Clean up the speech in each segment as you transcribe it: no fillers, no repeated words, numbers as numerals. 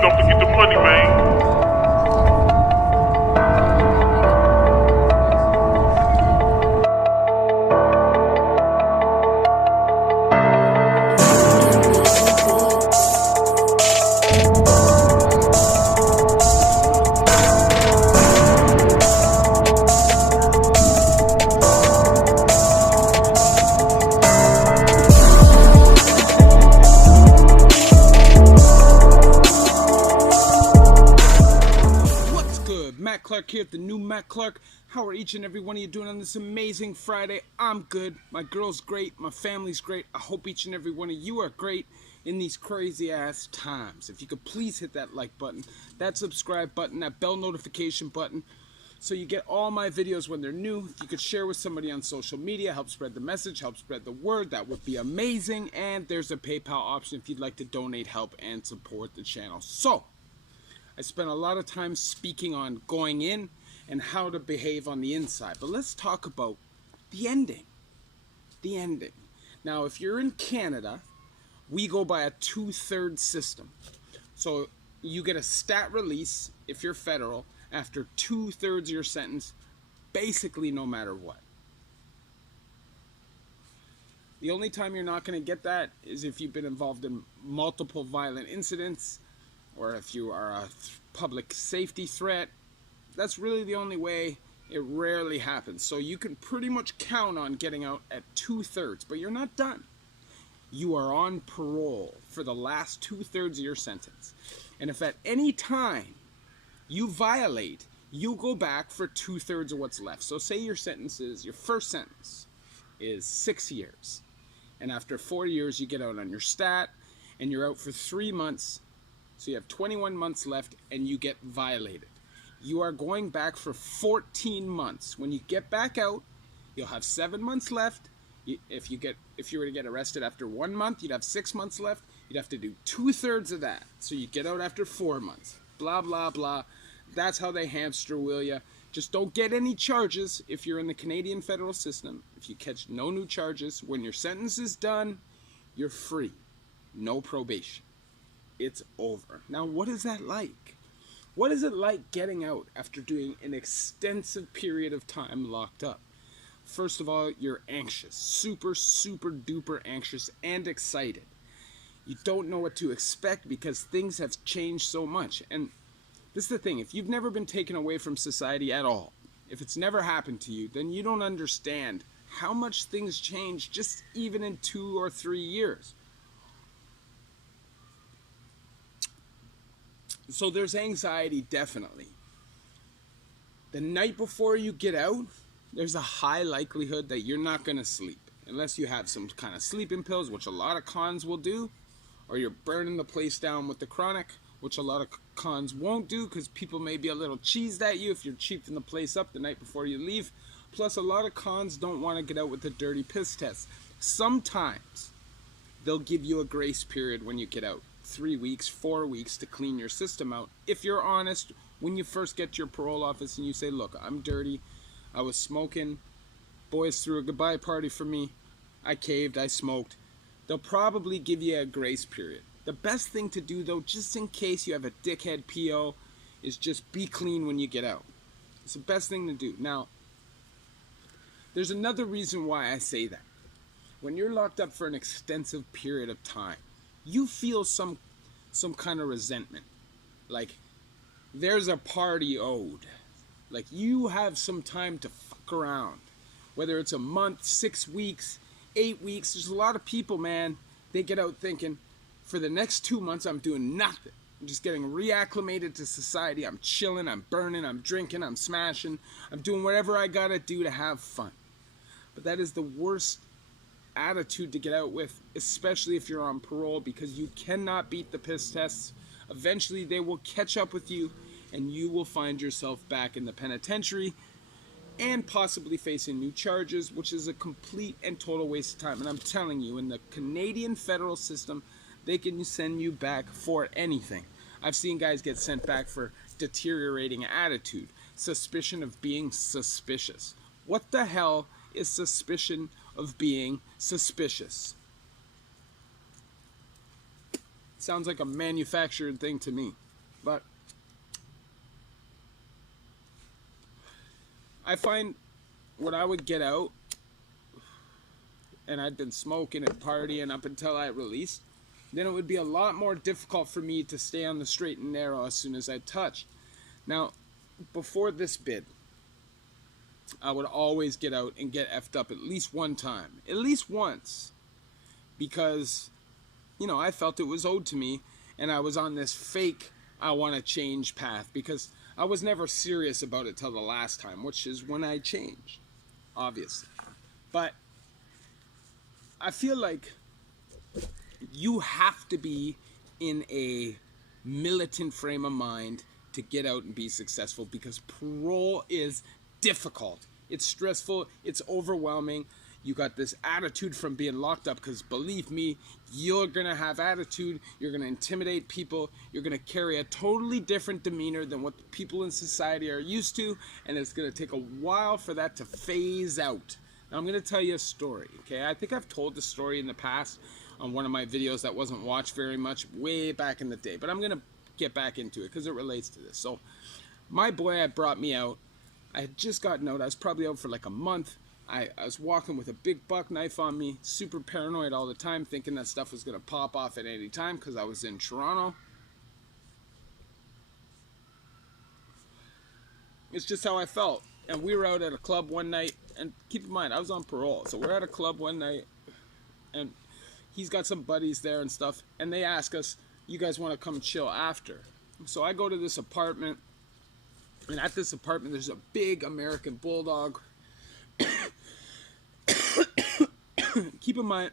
don't forget the money, man. Clark here at the new Matt Clark. How are each and every one of you doing on this amazing Friday? I'm good. My girl's great. My family's great. I hope each and every one of you are great in these crazy ass times. If you could please hit that like button, that subscribe button, that bell notification button, so you get all my videos when they're new. If you could share with somebody on social media, help spread the message, help spread the word, that would be amazing. And there's a PayPal option if you'd like to donate, help, and support the channel. So I spent a lot of time speaking on going in and how to behave on the inside. But let's talk about the ending. The ending. Now, if you're in Canada, we go by a 2/3 system. So you get a stat release if you're federal after 2/3 of your sentence, basically no matter what. The only time you're not going to get that is if you've been involved in multiple violent incidents, or if you are a public safety threat. That's really the only way. It rarely happens. So you can pretty much count on getting out at 2/3, but you're not done. You are on parole for the last 2/3 of your sentence. And if at any time you violate, you go back for 2/3 of what's left. So say your first sentence is 6 years. And after 4 years, you get out on your stat, and you're out for 3 months. So you have 21 months left and you get violated. You are going back for 14 months. When you get back out, you'll have 7 months left. If you were to get arrested after 1 month, you'd have 6 months left. You'd have to do 2/3 of that. So you get out after 4 months. Blah, blah, blah. That's how they hamster wheel you. Just don't get any charges if you're in the Canadian federal system. If you catch no new charges, when your sentence is done, you're free. No probation. It's over. Now, what is that like? What is it like getting out after doing an extensive period of time locked up? First of all, you're anxious. Super, super duper anxious and excited. You don't know what to expect because things have changed so much. And this is the thing. If you've never been taken away from society at all, if it's never happened to you, then you don't understand how much things change just even in 2 or 3 years. So there's anxiety, definitely. The night before you get out, there's a high likelihood that you're not going to sleep. Unless you have some kind of sleeping pills, which a lot of cons will do. Or you're burning the place down with the chronic, which a lot of cons won't do because people may be a little cheesed at you if you're cheaping the place up the night before you leave. Plus, a lot of cons don't want to get out with the dirty piss test. Sometimes they'll give you a grace period when you get out. 3 weeks, 4 weeks to clean your system out. If you're honest, when you first get to your parole office and you say, look, I'm dirty, I was smoking, boys threw a goodbye party for me, I caved, I smoked, they'll probably give you a grace period. The best thing to do, though, just in case you have a dickhead PO, is just be clean when you get out. It's the best thing to do. Now, there's another reason why I say that. When you're locked up for an extensive period of time, you feel some kind of resentment. Like, there's a party owed. Like, you have some time to fuck around. Whether it's a month, 6 weeks, 8 weeks. There's a lot of people, man, they get out thinking, for the next 2 months, I'm doing nothing. I'm just getting reacclimated to society. I'm chilling, I'm burning, I'm drinking, I'm smashing. I'm doing whatever I gotta do to have fun. But that is the worst attitude to get out with, especially if you're on parole, because you cannot beat the piss tests. Eventually they will catch up with you and you will find yourself back in the penitentiary and possibly facing new charges, which is a complete and total waste of time. And I'm telling you, in the Canadian federal system, they can send you back for anything. I've seen guys get sent back for deteriorating attitude, suspicion of being suspicious. What the hell is suspicion of being suspicious? Sounds like a manufactured thing to me. But I find when I would get out and I'd been smoking and partying up until I released, then it would be a lot more difficult for me to stay on the straight and narrow as soon as I touched. Now, before this bid, I would always get out and get effed up at least one time. At least once. Because, I felt it was owed to me, and I was on this fake I want to change path, because I was never serious about it till the last time, which is when I changed, obviously. But I feel like you have to be in a militant frame of mind to get out and be successful, because parole is difficult. It's stressful. It's overwhelming. You got this attitude from being locked up, because believe me, you're going to have attitude. You're going to intimidate people. You're going to carry a totally different demeanor than what the people in society are used to, and it's going to take a while for that to phase out. Now, I'm going to tell you a story, okay? I think I've told the story in the past on one of my videos that wasn't watched very much way back in the day, but I'm going to get back into it because it relates to this. So, my boy had brought me out. I had just gotten out. I was probably out for like a month. I was walking with a big buck knife on me, super paranoid all the time, thinking that stuff was going to pop off at any time because I was in Toronto. It's just how I felt. And we were out at a club one night, and keep in mind, I was on parole. So we're at a club one night, and he's got some buddies there and stuff, and they ask us, you guys want to come chill after? So I go to this apartment, and at this apartment, there's a big American bulldog. Keep in mind,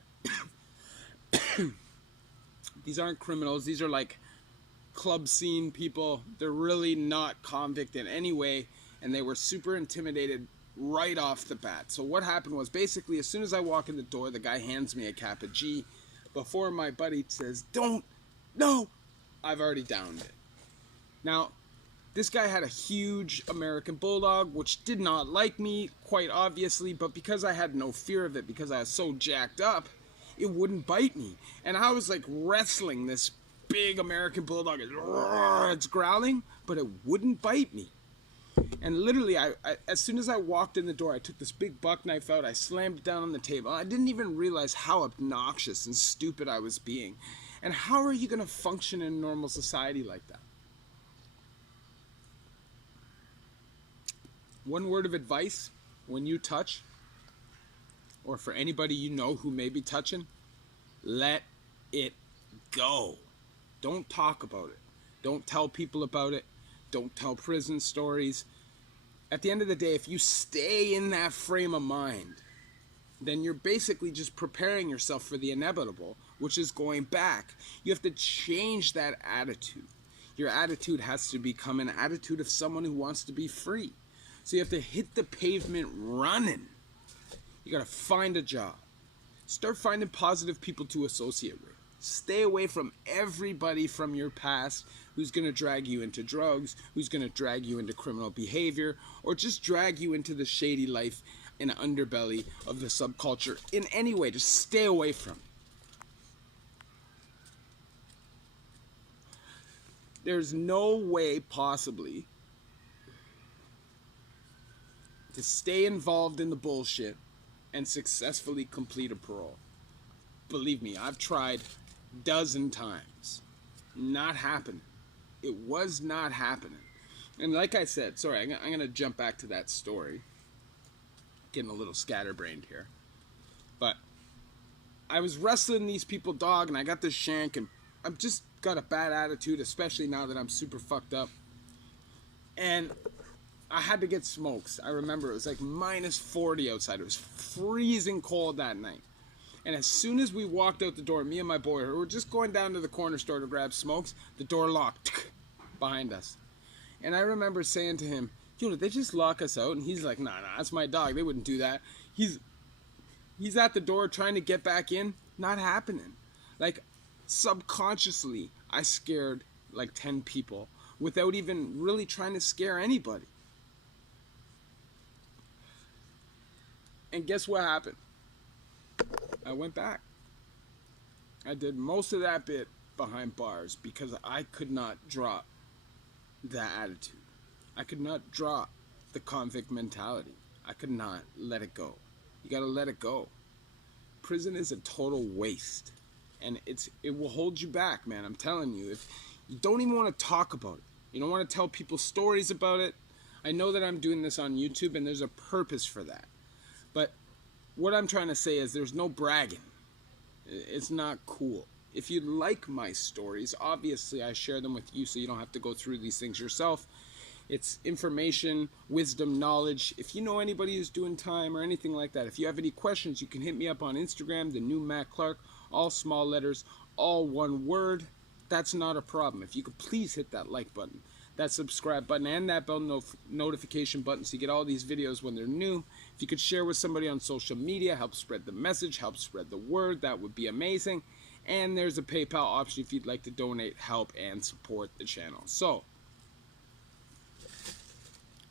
these aren't criminals. These are like club scene people. They're really not convict in any way, and they were super intimidated right off the bat. So what happened was, basically, as soon as I walk in the door, the guy hands me a Kappa G. Before my buddy says, "Don't, no," I've already downed it. Now, this guy had a huge American bulldog, which did not like me, quite obviously, but because I had no fear of it, because I was so jacked up, it wouldn't bite me. And I was like wrestling this big American bulldog. It's growling, but it wouldn't bite me. And literally, I as soon as I walked in the door, I took this big buck knife out, I slammed it down on the table. I didn't even realize how obnoxious and stupid I was being. And how are you going to function in normal society like that? One word of advice when you touch, or for anybody you know who may be touching, let it go. Don't talk about it. Don't tell people about it. Don't tell prison stories. At the end of the day, if you stay in that frame of mind, then you're basically just preparing yourself for the inevitable, which is going back. You have to change that attitude. Your attitude has to become an attitude of someone who wants to be free. So you have to hit the pavement running. You got to find a job. Start finding positive people to associate with. Stay away from everybody from your past who's going to drag you into drugs, who's going to drag you into criminal behavior, or just drag you into the shady life and underbelly of the subculture in any way. Just stay away from it. There's no way possibly to stay involved in the bullshit and successfully complete a parole. Believe me, I've tried dozen times. Not happening. It was not happening. And like I said, sorry, I'm going to jump back to that story. Getting a little scatterbrained here. But I was wrestling these people, dog, and I got this shank, and I've just got a bad attitude, especially now that I'm super fucked up. And I had to get smokes. I remember it was like minus 40 outside. It was freezing cold that night. And as soon as we walked out the door, me and my boy, we were just going down to the corner store to grab smokes, the door locked behind us. And I remember saying to him, "Yo, did they just lock us out?" And he's like, nah, that's my dog. They wouldn't do that. He's at the door trying to get back in. Not happening. Like, subconsciously, I scared like 10 people without even really trying to scare anybody. And guess what happened? I went back. I did most of that bit behind bars because I could not drop the attitude. I could not drop the convict mentality. I could not let it go. You gotta let it go. Prison is a total waste. And it will hold you back, man. I'm telling you. If you don't even want to talk about it, you don't want to tell people stories about it. I know that I'm doing this on YouTube and there's a purpose for that. But what I'm trying to say is there's no bragging. It's not cool. If you like my stories, obviously I share them with you so you don't have to go through these things yourself. It's information, wisdom, knowledge. If you know anybody who's doing time or anything like that, if you have any questions, you can hit me up on Instagram, the new Matt Clark, all small letters, all one word. That's not a problem. If you could please hit that like button, that subscribe button, and that bell notification button so you get all these videos when they're new. If you could share with somebody on social media, help spread the message, help spread the word, that would be amazing. And there's a PayPal option if you'd like to donate, help, and support the channel. So,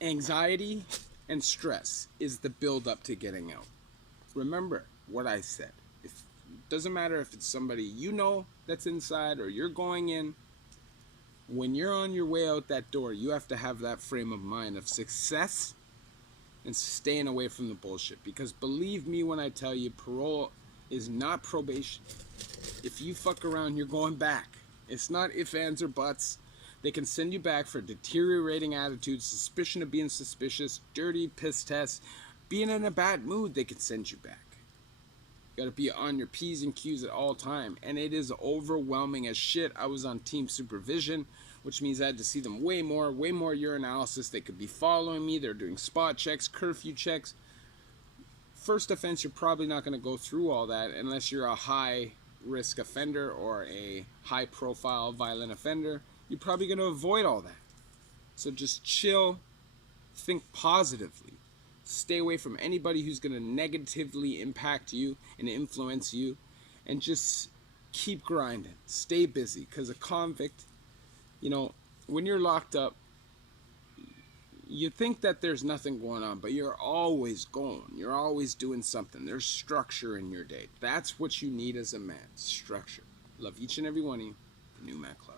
anxiety and stress is the build-up to getting out. Remember what I said. It doesn't matter if it's somebody you know that's inside or you're going in. When you're on your way out that door, you have to have that frame of mind of success and staying away from the bullshit. Because believe me when I tell you, parole is not probation. If you fuck around, you're going back. It's not ifs, ands, or buts. They can send you back for deteriorating attitudes, suspicion of being suspicious, dirty piss tests, being in a bad mood, they can send you back. You gotta be on your P's and Q's at all time. And it is overwhelming as shit. I was on team supervision, which means I had to see them way more urinalysis. They could be following me. They're doing spot checks, curfew checks. First offense, you're probably not gonna go through all that unless you're a high risk offender or a high profile violent offender. You're probably gonna avoid all that. So just chill, think positively. Stay away from anybody who's going to negatively impact you and influence you. And just keep grinding. Stay busy. Because a convict, you know, when you're locked up, you think that there's nothing going on. But you're always going. You're always doing something. There's structure in your day. That's what you need as a man. Structure. Love each and every one of you. The new Matt Clark.